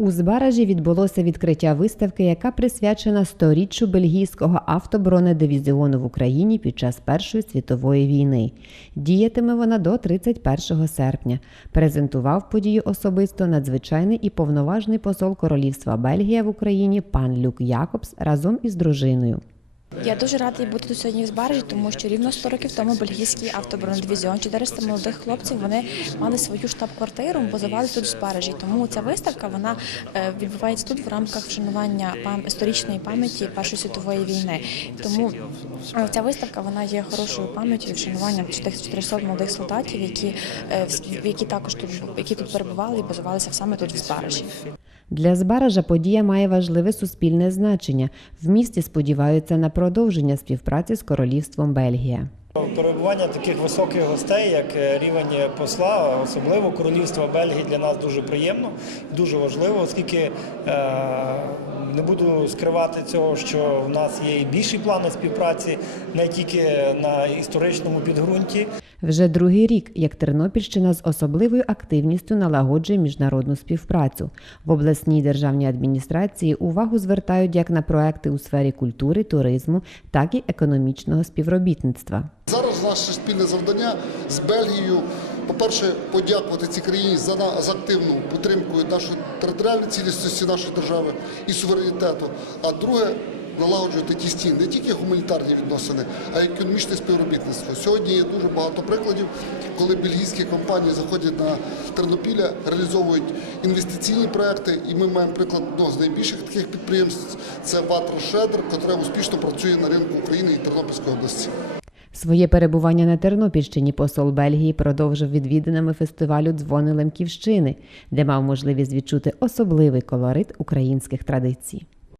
У Збаражі відбулося відкриття виставки, яка присвячена сторіччю бельгійського автобронедивізіону в Україні під час Першої світової війни. Діятиме вона до 31 серпня. Презентував подію особисто надзвичайний і повноважний посол Королівства Бельгія в Україні пан Люк Якобс разом із дружиною. Я дуже радий бути тут сьогодні в Збаражі, тому що рівно 100 років тому бельгійський автобронедивізіон, 400 молодих хлопців, вони мали свою штаб-квартиру, базувалися тут в Збаражі. Тому ця виставка вона е, відбувається тут в рамках вшанування історичної пам'яті Першої світової війни. Тому е, ця виставка вона є хорошою пам'яттю вшануванням тих 400 молодих солдатів, які, е, які також тут які тут перебували і базувалися саме тут в Збаражі. Для Збаража подія має важливе суспільне значення. В місті сподіваються на продовження співпраці з Королівством Бельгія. Перебування таких високих гостей, як е, рівень посла, особливо королівства Бельгії, для нас дуже приємно, дуже важливо, оскільки е, не буду скривати цього, що в нас є і більші плани співпраці не тільки на історичному підґрунті. Вже другий рік, як Тернопільщина з особливою активністю налагоджує міжнародну співпрацю. В обласній державній адміністрації увагу звертають як на проекти у сфері культури, туризму, так і економічного співробітництва. Наше спільне завдання з Бельгією, по-перше, подякувати цій країні за, за активну підтримку нашої територіальної цілісності нашої держави і суверенітету. А друге, налагоджувати тісні не тільки гуманітарні відносини, а й економічне співробітництво. Сьогодні є дуже багато прикладів, коли бельгійські компанії заходять на Тернопілля, реалізовують інвестиційні проекти. І ми маємо приклад одного з найбільших таких підприємств це Ватра Шедер, яке успішно працює на ринку України і Тернопільської області. Своє перебування на Тернопільщині посол Бельгії продовжив відвідинами фестивалю Дзвони Лемківщини, де мав можливість відчути особливий колорит українських традицій.